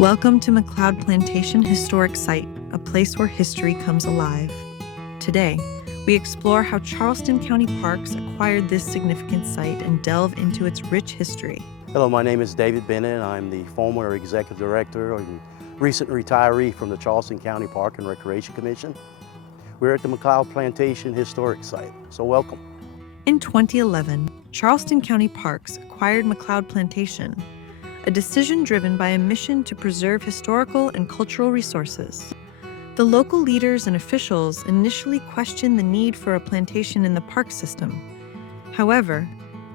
Welcome to McLeod Plantation Historic Site, a place where history comes alive. Today, we explore how Charleston County Parks acquired this significant site and delve into its rich history. Hello, my name is David Bennett. I'm the former Executive Director and recent retiree from the Charleston County Park and Recreation Commission. We're at the McLeod Plantation Historic Site, so welcome. In 2011, Charleston County Parks acquired McLeod Plantation, a decision driven by a mission to preserve historical and cultural resources. The local leaders and officials initially questioned the need for a plantation in the park system. However,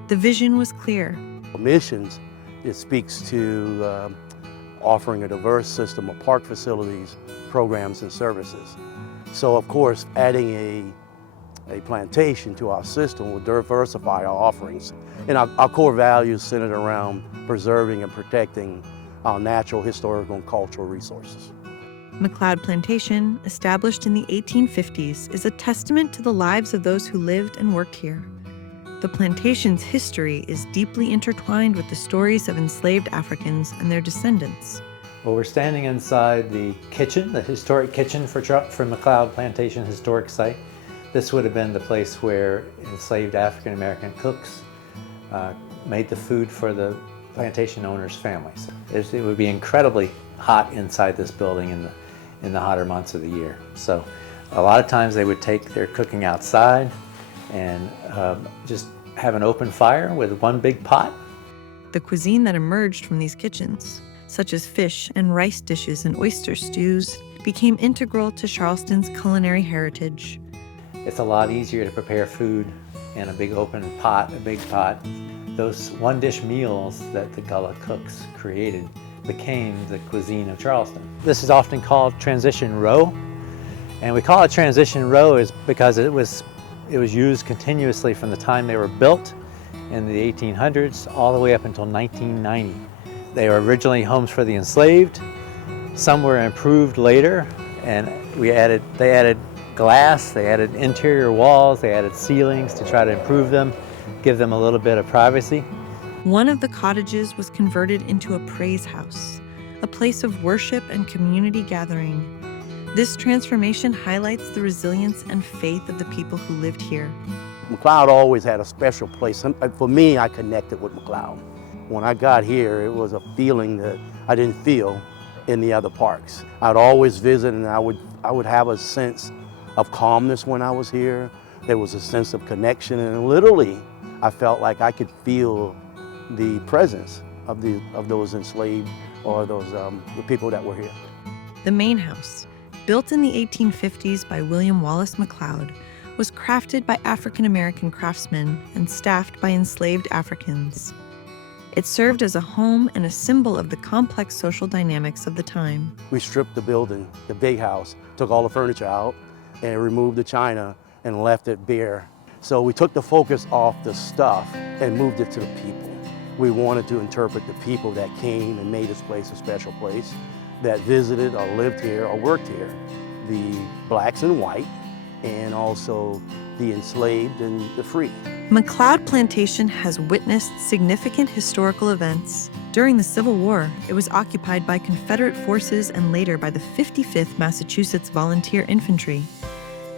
the vision was clear. Missions, it speaks to offering a diverse system of park facilities, programs, and services. So of course, adding a plantation to our system will diversify our offerings. And our core values centered around preserving and protecting our natural, historical, and cultural resources. McLeod Plantation, established in the 1850s, is a testament to the lives of those who lived and worked here. The plantation's history is deeply intertwined with the stories of enslaved Africans and their descendants. Well, we're standing inside the kitchen, the historic kitchen for McLeod Plantation Historic Site. This would have been the place where enslaved African American cooks made the food for the plantation owners' families. It would be incredibly hot inside this building in the hotter months of the year. So a lot of times they would take their cooking outside and just have an open fire with one big pot. The cuisine that emerged from these kitchens, such as fish and rice dishes and oyster stews, became integral to Charleston's culinary heritage. It's a lot easier to prepare food in a big open pot, a big pot. Those one-dish meals that the Gullah cooks created became the cuisine of Charleston. This is often called Transition Row, and we call it Transition Row is because it was used continuously from the time they were built in the 1800s all the way up until 1990. They were originally homes for the enslaved. Some were improved later, and they added glass, they added interior walls, they added ceilings to try to improve them, give them a little bit of privacy. One of the cottages was converted into a praise house, a place of worship and community gathering. This transformation highlights the resilience and faith of the people who lived here. McLeod always had a special place. For me, I connected with McLeod. When I got here, it was a feeling that I didn't feel in the other parks. I'd always visit and I would have a sense of calmness when I was here. There was a sense of connection, and literally I felt like I could feel the presence of those enslaved or the people that were here. The main house, built in the 1850s by William Wallace McLeod, was crafted by African American craftsmen and staffed by enslaved Africans. It served as a home and a symbol of the complex social dynamics of the time. We stripped the building, the big house, took all the furniture out and removed the china and left it bare. So we took the focus off the stuff and moved it to the people. We wanted to interpret the people that came and made this place a special place, that visited or lived here or worked here. The blacks and white, and also the enslaved and the free. McLeod Plantation has witnessed significant historical events. During the Civil War, it was occupied by Confederate forces and later by the 55th Massachusetts Volunteer Infantry,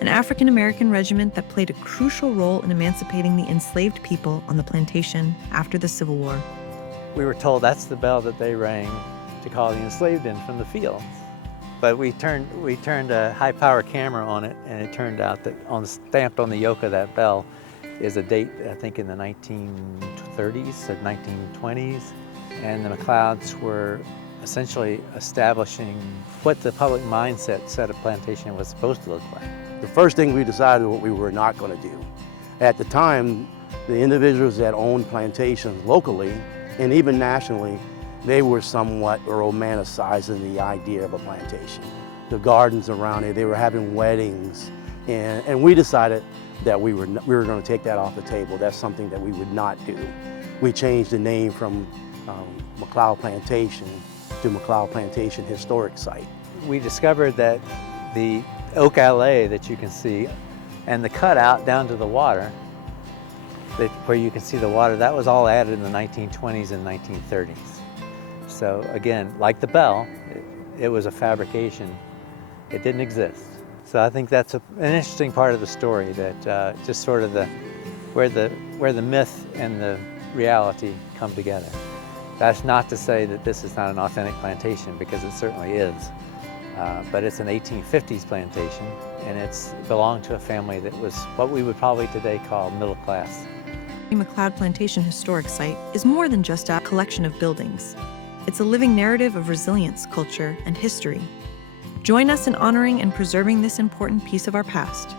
an African-American regiment that played a crucial role in emancipating the enslaved people on the plantation after the Civil War. We were told that's the bell that they rang to call the enslaved in from the fields. But we turned a high-power camera on it, and it turned out that stamped on the yoke of that bell is a date, I think, in the 1930s or 1920s. And the McLeods were essentially establishing what the public mindset said a plantation was supposed to look like. The first thing we decided what we were not going to do. At the time, the individuals that owned plantations locally and even nationally, they were somewhat romanticizing the idea of a plantation. The gardens around it, they were having weddings, and we decided that we were going to take that off the table. That's something that we would not do. We changed the name from McLeod Plantation to McLeod Plantation Historic Site. We discovered that the oak alley that you can see and the cutout down to the water, where you can see the water, that was all added in the 1920s and 1930s. So again, like the bell, it was a fabrication. It didn't exist. So I think that's an interesting part of the story, that just sort of where the myth and the reality come together. That's not to say that this is not an authentic plantation, because it certainly is. But it's an 1850s plantation, and it's belonged to a family that was what we would probably today call middle class. The McLeod Plantation Historic Site is more than just a collection of buildings. It's a living narrative of resilience, culture, and history. Join us in honoring and preserving this important piece of our past.